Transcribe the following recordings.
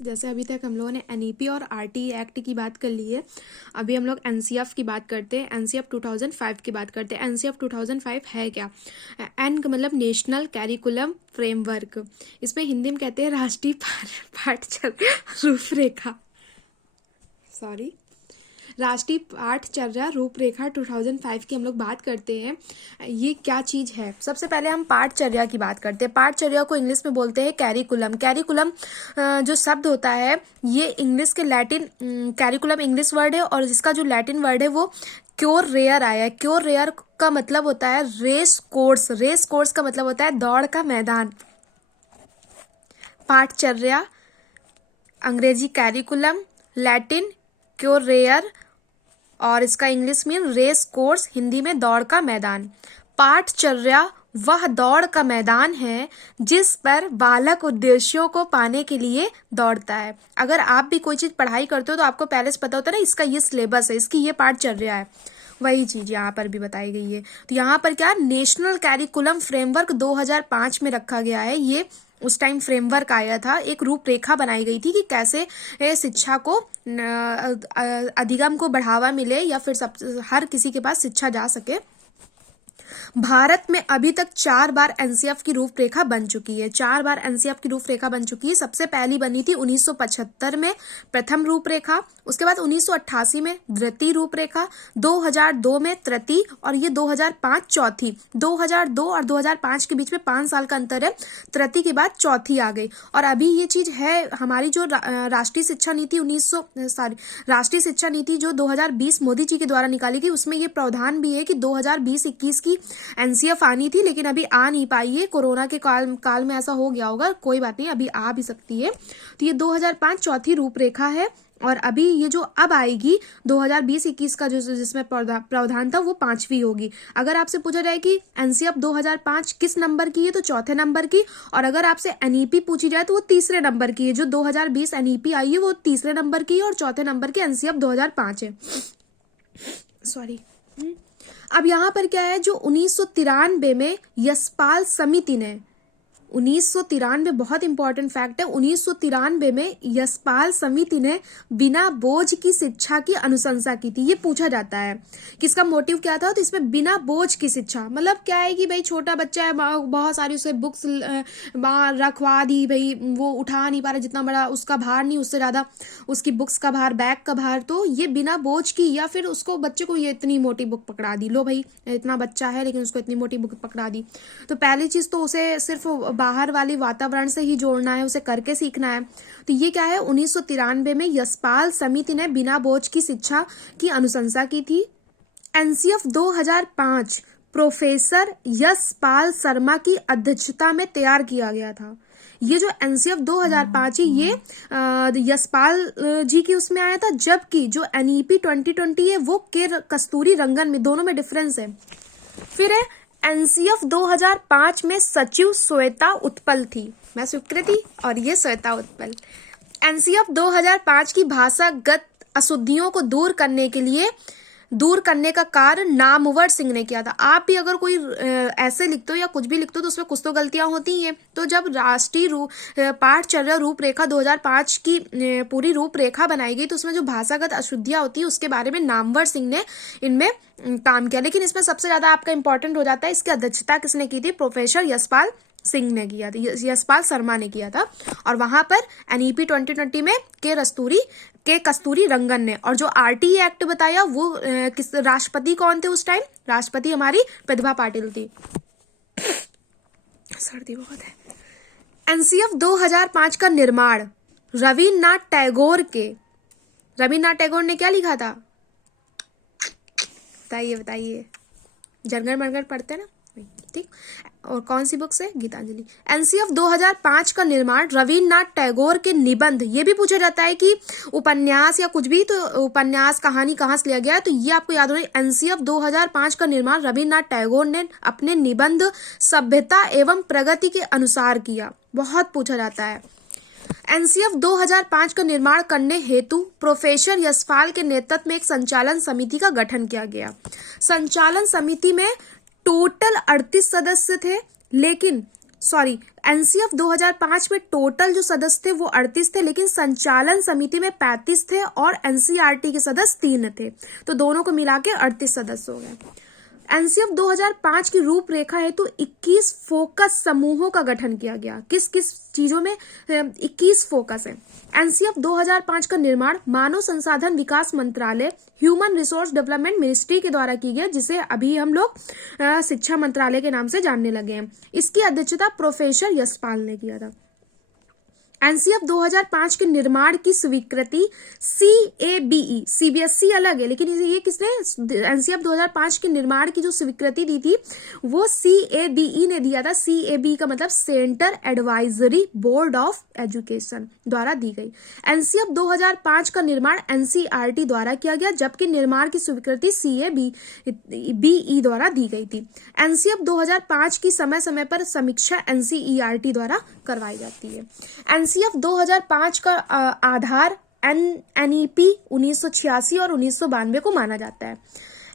जैसे अभी तक हम लोगों ने एनईपी और आरटी एक्ट की बात कर ली है। अभी हम लोग एनसीएफ की बात करते हैं। एनसीएफ 2005 की बात करते हैं। एनसीएफ 2005 है क्या? एन का मतलब नेशनल कैरिकुलम फ्रेमवर्क। इसमें हिंदी में कहते हैं राष्ट्रीय पाठ्यक्रम रूपरेखा। सॉरी, राष्ट्रीय पाठचर्या रूपरेखा 2005 की हम लोग बात करते हैं। ये क्या चीज़ है? सबसे पहले हम पाठचर्या की बात करते हैं। पाठचर्या को इंग्लिश में बोलते हैं कैरिकुलम। कैरिकुलम जो शब्द होता है ये इंग्लिश के लैटिन, कैरिकुलम इंग्लिश वर्ड है और जिसका जो लैटिन वर्ड है वो क्योर रेयर आया है। क्योर रेयर का मतलब होता है रेस कोर्स। रेस कोर्स का मतलब होता है दौड़ का मैदान। पाठचर्या, अंग्रेजी कैरिकुलम, लैटिन क्योर रेयर और इसका इंग्लिश में रेस कोर्स, हिंदी में दौड़ का मैदान। पाठचर्या वह दौड़ का मैदान है जिस पर बालक उद्देश्यों को पाने के लिए दौड़ता है। अगर आप भी कोई चीज पढ़ाई करते हो तो आपको पहले से पता होता है ना, इसका ये सिलेबस है, इसकी ये पाठचर्या है। वही चीज यहाँ पर भी बताई गई है। तो यहाँ पर क्या, नेशनल कैरिकुलम फ्रेमवर्क 2005 में रखा गया है। ये उस टाइम फ्रेमवर्क आया था, एक रूपरेखा बनाई गई थी कि कैसे शिक्षा को अधिगम को बढ़ावा मिले या फिर सब हर किसी के पास शिक्षा जा सके। भारत में अभी तक 4 बार एनसीएफ की रूपरेखा बन चुकी है। 4 बार एनसीएफ की रूपरेखा बन चुकी है। सबसे पहली बनी थी 1975 में प्रथम रूपरेखा, उसके बाद 1988 में द्वितीय रूपरेखा, 2002 में तृतीय और ये 2005 चौथी। 2002 और 2005 के बीच में 5 साल का अंतर है। तृतीय के बाद चौथी आ गई। और अभी ये चीज है हमारी जो राष्ट्रीय शिक्षा नीति राष्ट्रीय शिक्षा नीति जो 2020 मोदी जी के द्वारा निकाली गई, उसमें ये प्रावधान भी है कि 2020-21 की एनसीएफ आनी थी लेकिन अभी आ नहीं पाई है। कोरोना के काल में ऐसा हो गया होगा, कोई बात नहीं, अभी आ भी सकती है। तो ये 2005 चौथी रूपरेखा है और अभी ये जो अब आएगी 2020-21 का जो जिसमें प्रावधान था वो 5वीं होगी। अगर आपसे पूछा जाए कि एनसीएफ 2005 किस नंबर की है तो चौथे नंबर की, और अगर आपसे एनईपी पूछी जाए तो वो तीसरे नंबर की है। जो 2020 एनईपी आई है वो तीसरे नंबर की है और चौथे नंबर की एनसीएफ 2005 है। सॉरी। अब यहाँ पर क्या है, जो 1993 में यशपाल समिति ने, 1993 बहुत इंपॉर्टेंट फैक्ट है, 1993 में यशपाल समिति ने बिना बोझ की शिक्षा की अनुशंसा की थी। ये पूछा जाता है कि इसका मोटिव क्या था, तो इसमें बिना बोझ की शिक्षा मतलब क्या है कि भाई छोटा बच्चा है, बहुत सारी उसे बुक्स रखवा दी, भाई वो उठा नहीं पा रहा, जितना बड़ा उसका भार नहीं उससे ज्यादा उसकी बुक्स का भार, बैग का भार, तो ये बिना बोझ की, या फिर उसको बच्चे को ये इतनी मोटी बुक पकड़ा दी, लो भाई इतना बच्चा है लेकिन उसको इतनी मोटी बुक पकड़ा दी। तो पहली चीज तो उसे सिर्फ बाहर वाली वातावरण से ही जोड़ना है, उसे करके सीखना है। तो ये क्या है, 1993 में यशपाल समिति ने बिना बोझ की शिक्षा की अनुशंसा की थी। एनसीएफ 2005 प्रोफेसर यशपाल शर्मा की अध्यक्षता में तैयार किया गया था। ये जो एनसीएफ 2005 है ये यशपाल जी की उसमें आया था, जबकि जो एनईपी 2020 है वो के कस्तूरी रंगन में, दोनों में डिफरेंस है। फिर है एनसीएफ 2005 में सचिव श्वेता उत्पल थी, मैं स्वीकृति और ये श्वेता उत्पल। एनसीएफ 2005 की भाषागत अशुद्धियों को दूर करने का कार्य नामवर सिंह ने किया था। आप भी अगर कोई ऐसे लिखते हो या कुछ भी लिखते हो तो उसमें कुछ तो गलतियां होती हैं। तो जब राष्ट्रीय पाठचर्या रूपरेखा 2005 की पूरी रूपरेखा बनाई गई तो उसमें जो भाषागत अशुद्धियां होती है उसके बारे में नामवर सिंह ने इनमें काम किया। लेकिन इसमें सबसे ज्यादा आपका इंपॉर्टेंट हो जाता है इसकी अध्यक्षता किसने की थी, प्रोफेसर यशपाल सिंह ने किया था, यशपाल शर्मा ने किया था। और वहां पर एनईपी 2020 में के कस्तूरी रंगन ने, और जो आरटी एक्ट बताया वो किस राष्ट्रपति कौन थे उस टाइम, राष्ट्रपति हमारी प्रतिभा पाटिल थी। सर्दी बहुत है। एनसीएफ 2005 का निर्माण रविन्द्रनाथ टैगोर ने क्या लिखा था, बताइए। जनगण मनगढ़ पढ़ते हैं ना, ठीक। और कौन सी बुक से, गीतांजलि। एनसीएफ 2005 का निर्माण रविन्द्रनाथ टैगोर के निबंध, ये भी पूछा जाता है कि उपन्यास या कुछ भी, तो उपन्यास कहानी कहाँ से लिया गया है, तो ये आपको याद होना। एनसीएफ 2005 का निर्माण रविन्द्रनाथ टैगोर ने अपने निबंध सभ्यता एवं प्रगति के अनुसार किया, बहुत पूछा जाता है। एनसीएफ 2005 का निर्माण करने हेतु प्रोफेसर यशपाल के नेतृत्व में एक संचालन समिति का गठन किया गया। संचालन समिति में टोटल 38 सदस्य थे, लेकिन सॉरी, एनसीएफ 2005 में टोटल जो सदस्य थे वो 38 थे, लेकिन संचालन समिति में 35 थे और एनसीईआरटी के सदस्य 3 थे, तो दोनों को मिला के 38 सदस्य हो गए। एनसीएफ 2005 की रूपरेखा हेतु 21 फोकस समूहों का गठन किया गया। किस किस चीजों में 21 फोकस है। एनसीएफ 2005 का निर्माण मानव संसाधन विकास मंत्रालय, ह्यूमन रिसोर्स डेवलपमेंट मिनिस्ट्री के द्वारा की गई, जिसे अभी हम लोग शिक्षा मंत्रालय के नाम से जानने लगे हैं। इसकी अध्यक्षता प्रोफेसर यशपाल ने किया था। एनसीएफ 2005 के निर्माण की स्वीकृति सीएबीई, सीबीएसई अलग है, लेकिन ये किसने एनसीएफ 2005 के निर्माण की जो स्वीकृति दी थी वो सीएबीई ने दिया था। सीएबीई का मतलब centre advisory board of education द्वारा दी गई। एनसीएफ 2005 का निर्माण एनसीईआरटी द्वारा किया गया, जबकि निर्माण की स्वीकृति सीएबीई द्वारा दी गई थी। एनसीएफ 2005 की समय समय पर समीक्षा एनसीईआरटी द्वारा करवाई जाती है। एनसीएफ 2005 का आधार एनईपी 1986 और 1992 को माना जाता है।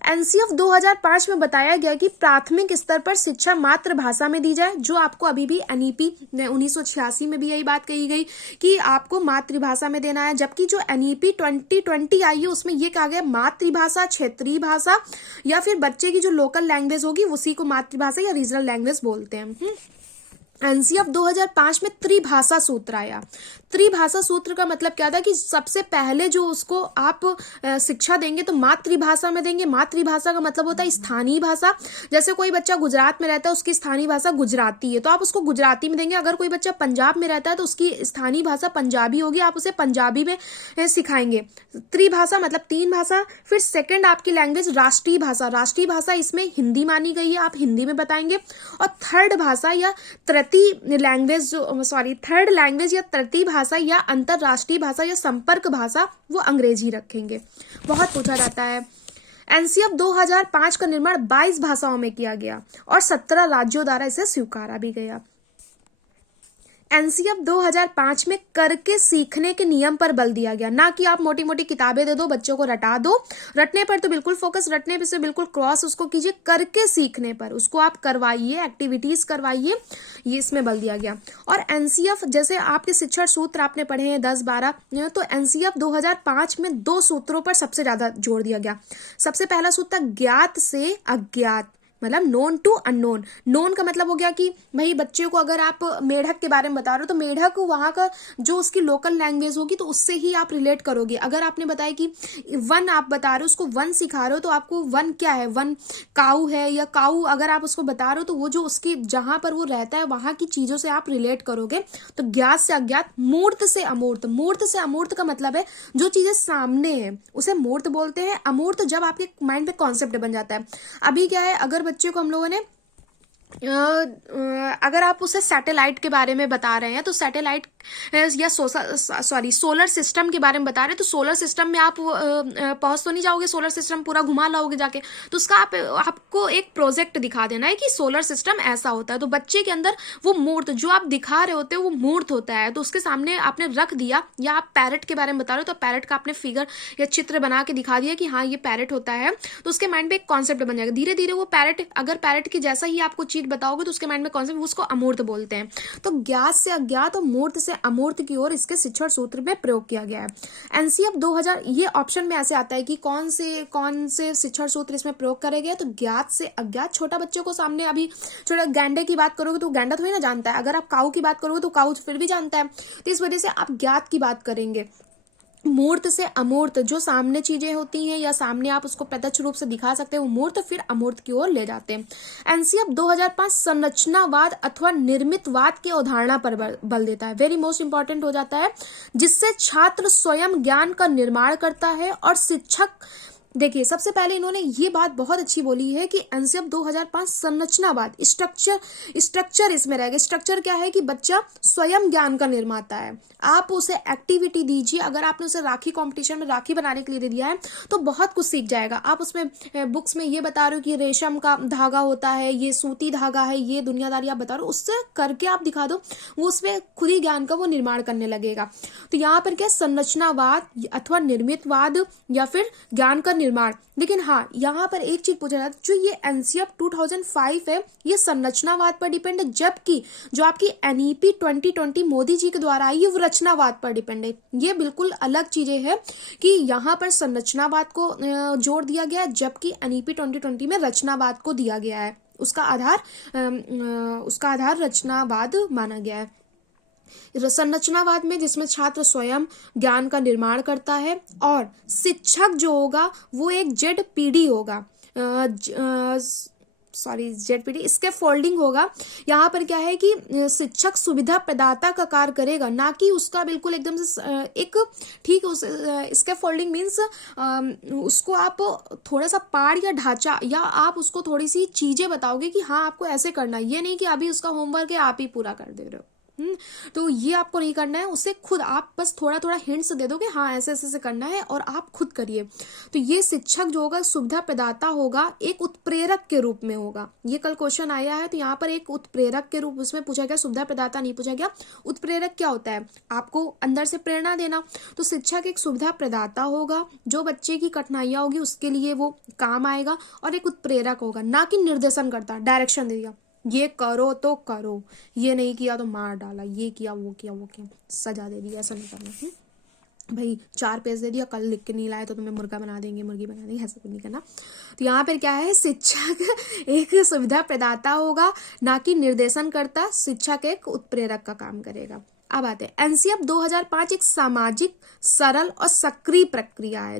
एनसीएफ 2005 में बताया गया कि प्राथमिक स्तर पर शिक्षा मातृभाषा में दी जाए, जो आपको अभी भी एनईपी 1986 में भी यही बात कही गई कि आपको मातृभाषा में देना है, जबकि जो एनईपी 2020 आई है उसमें यह कहा गया मातृभाषा, क्षेत्रीय भाषा या फिर बच्चे की जो लोकल लैंग्वेज होगी उसी को मातृभाषा या रीजनल लैंग्वेज बोलते हैं। एनसीएफ 2005 में त्रिभाषा सूत्र आया। त्रिभाषा सूत्र का मतलब क्या था कि सबसे पहले जो उसको आप शिक्षा देंगे तो मातृभाषा में देंगे। मातृभाषा का मतलब होता है स्थानीय भाषा। जैसे कोई बच्चा गुजरात में रहता है उसकी स्थानीय भाषा गुजराती है, तो आप उसको गुजराती में देंगे। अगर कोई बच्चा पंजाब में रहता है तो उसकी स्थानीय भाषा पंजाबी होगी, आप उसे पंजाबी में सिखाएंगे। त्रिभाषा मतलब 3 भाषा। फिर सेकंड आपकी लैंग्वेज राष्ट्रीय भाषा। राष्ट्रीय भाषा इसमें हिंदी मानी गई है, आप हिंदी में बताएंगे। और थर्ड भाषा या थर्ड लैंग्वेज या तृतीय भाषा या अंतरराष्ट्रीय भाषा या संपर्क भाषा वो अंग्रेजी रखेंगे। बहुत पूछा जाता है। एनसीएफ 2005 का निर्माण 22 भाषाओं में किया गया और 17 राज्यों द्वारा इसे स्वीकारा भी गया। एनसीएफ 2005 में करके सीखने के नियम पर बल दिया गया, ना कि आप मोटी मोटी किताबें दे दो बच्चों को रटा दो। रटने पर तो बिल्कुल फोकस, रटने पे से बिल्कुल क्रॉस उसको कीजिए। करके सीखने पर उसको आप करवाइए, एक्टिविटीज करवाइए, ये इसमें बल दिया गया। और एनसीएफ जैसे आपके शिक्षण सूत्र आपने पढ़े हैं 10-12, तो एनसीएफ 2005 में 2 सूत्रों पर सबसे ज्यादा जोर दिया गया। सबसे पहला सूत्र ज्ञात से अज्ञात, मतलब नोन टू अननोन। नोन का मतलब हो गया कि भाई बच्चे को अगर आप मेढक के बारे में बता रहे हो तो मेढक वहाँ का जो उसकी लोकल लैंग्वेज होगी तो उससे ही आप रिलेट करोगे। अगर आपने बताया कि वन आप बता रहे हो, उसको वन सिखा रहे हो, तो आपको वन क्या है, वन काऊ है या काऊ अगर आप उसको बता रहे हो तो वो जो उसकी जहाँ पर वो रहता है वहाँ की चीज़ों से आप रिलेट करोगे। तो ज्ञात से अज्ञात, मूर्त से अमूर्त। मूर्त से अमूर्त का मतलब है जो चीज़ें सामने है उसे मूर्त बोलते हैं। अमूर्त जब आपके माइंड पे कॉन्सेप्ट बन जाता है। अभी क्या है, अगर बच्चे को हम लोगों ने अगर आप उसे सैटेलाइट के बारे में बता रहे हैं तो सैटेलाइट या सोलर सिस्टम के बारे में बता रहे हैं, तो सोलर सिस्टम में आप पहुंच तो नहीं जाओगे, सोलर सिस्टम पूरा घुमा लाओगे जाके। तो उसका आपको एक प्रोजेक्ट दिखा देना है कि सोलर सिस्टम ऐसा होता है। तो बच्चे के अंदर वो मूर्त जो आप दिखा रहे होते हो वो मूर्त होता है, तो उसके सामने आपने रख दिया। या आप पैरेट के बारे में बता रहे हो तो पैरेट का आपने फिगर या चित्र बना के दिखा दिया कि हाँ ये पैरेट होता है, तो उसके माइंड में एक कॉन्सेप्ट बन जाएगा। धीरे धीरे वो पैरेट, अगर पैरेट की जैसा ही आपको चीज बताओगे तो उसके माइंड में कॉन्सेप्ट, उसको अमूर्त बोलते हैं। तो ज्ञात से अज्ञात और मूर्त से अमूर्त की ओर इसके शिक्षण सूत्र में प्रयोग किया गया है। एनसीएफ 2000 ये ऑप्शन में ऐसे आता है कि कौन से शिक्षण सूत्र इसमें प्रयोग करे गए, तो ज्ञात से अज्ञात। छोटा बच्चे को सामने, अभी छोटा गैंडे की बात करोगे तो गैंडा थोड़ी ना जानता है। अगर आप काऊ की बात करोगे तो काऊ फिर भी जानता है, तो इस वजह से आप ज्ञात की बात करेंगे। मूर्त से अमूर्त, जो सामने चीजें होती हैं या सामने आप उसको प्रत्यक्ष रूप से दिखा सकते हैं वो मूर्त, फिर अमूर्त की ओर ले जाते हैं। एनसीएफ 2005 संरचनावाद अथवा निर्मितवाद की अवधारणा पर बल देता है। वेरी मोस्ट इंपॉर्टेंट हो जाता है, जिससे छात्र स्वयं ज्ञान का निर्माण करता है और शिक्षक। देखिए सबसे पहले इन्होंने ये बात बहुत अच्छी बोली है कि एनसीएफ 2005 संरचनावाद, स्ट्रक्चर इसमें रहेगा। स्ट्रक्चर क्या है कि बच्चा स्वयं ज्ञान का निर्माता है। आप उसे एक्टिविटी दीजिए, अगर आपने उसे राखी कंपटीशन में राखी बनाने के लिए दे दिया है तो बहुत कुछ सीख जाएगा। आप उसमें बुक्स में ये बता रहे हो कि रेशम का धागा होता है, ये सूती धागा है, ये दुनियादारी आप बता रहे हो, उससे करके आप दिखा दो, वो उसमें खुद ही ज्ञान का वो निर्माण करने लगेगा। तो यहाँ पर क्या संरचनावाद अथवा निर्मितवाद या फिर ज्ञान का निर्माण। लेकिन हाँ, यहाँ पर एक चीज पूछा जाता है, जो ये एनसीएफ 2005 है ये संरचनावाद पर डिपेंड है, जबकि जो आपकी एनईपी 2020 मोदी जी के द्वारा आई है वो रचनावाद पर डिपेंड है। ये बिल्कुल अलग चीजें हैं कि यहाँ पर संरचनावाद को जोड़ दिया गया है, जबकि एनईपी 2020 में रचनावाद को दिया गया है। उसका आधार रचनावाद माना गया है। संरचनावाद में जिसमें छात्र स्वयं ज्ञान का निर्माण करता है और शिक्षक जो होगा वो एक जेडपीडी होगा, जेडपीडी इसके फोल्डिंग होगा। यहाँ पर क्या है कि शिक्षक सुविधा प्रदाता का कार्य करेगा, ना कि उसका बिल्कुल एकदम से एक ठीक इसके फोल्डिंग मीन्स उसको आप थोड़ा सा पाठ या ढांचा या आप उसको थोड़ी सी चीजें बताओगे कि हाँ आपको ऐसे करना है, ये नहीं कि अभी उसका होमवर्क है आप ही पूरा कर दे रहे हो। तो ये आपको नहीं करना है, उसे खुद आप बस थोड़ा थोड़ा हिंट्स दे दोगे, हाँ ऐसे ऐसे करना है और आप खुद करिए। तो ये शिक्षक जो होगा सुविधा प्रदाता होगा, एक उत्प्रेरक के रूप में होगा। ये कल क्वेश्चन आया है, तो यहाँ पर एक उत्प्रेरक के रूप उसमें पूछा गया, सुविधा प्रदाता नहीं पूछा गया। उत्प्रेरक क्या होता है, आपको अंदर से प्रेरणा देना। तो शिक्षक एक सुविधा प्रदाता होगा, जो बच्चे की कठिनाइयां होगी उसके लिए वो काम आएगा, और एक उत्प्रेरक होगा, ना कि निर्देशन करता, डायरेक्शन दे दिया ये करो तो करो, ये नहीं किया तो मार डाला, ये किया वो किया सजा दे दी, ऐसा नहीं करना। भाई 4 पेज दे दिया, कल लिख के नहीं लाए तो तुम्हें मुर्गा बना देंगे, मुर्गी बना देंगे, ऐसा कुछ नहीं करना। तो यहाँ पर क्या है, शिक्षक एक सुविधा प्रदाता होगा, ना कि निर्देशन करता। शिक्षक एक उत्प्रेरक का काम करेगा। अब आते हैं एनसीएफ 2005 एक सामाजिक, सरल और सक्रिय प्रक्रिया है।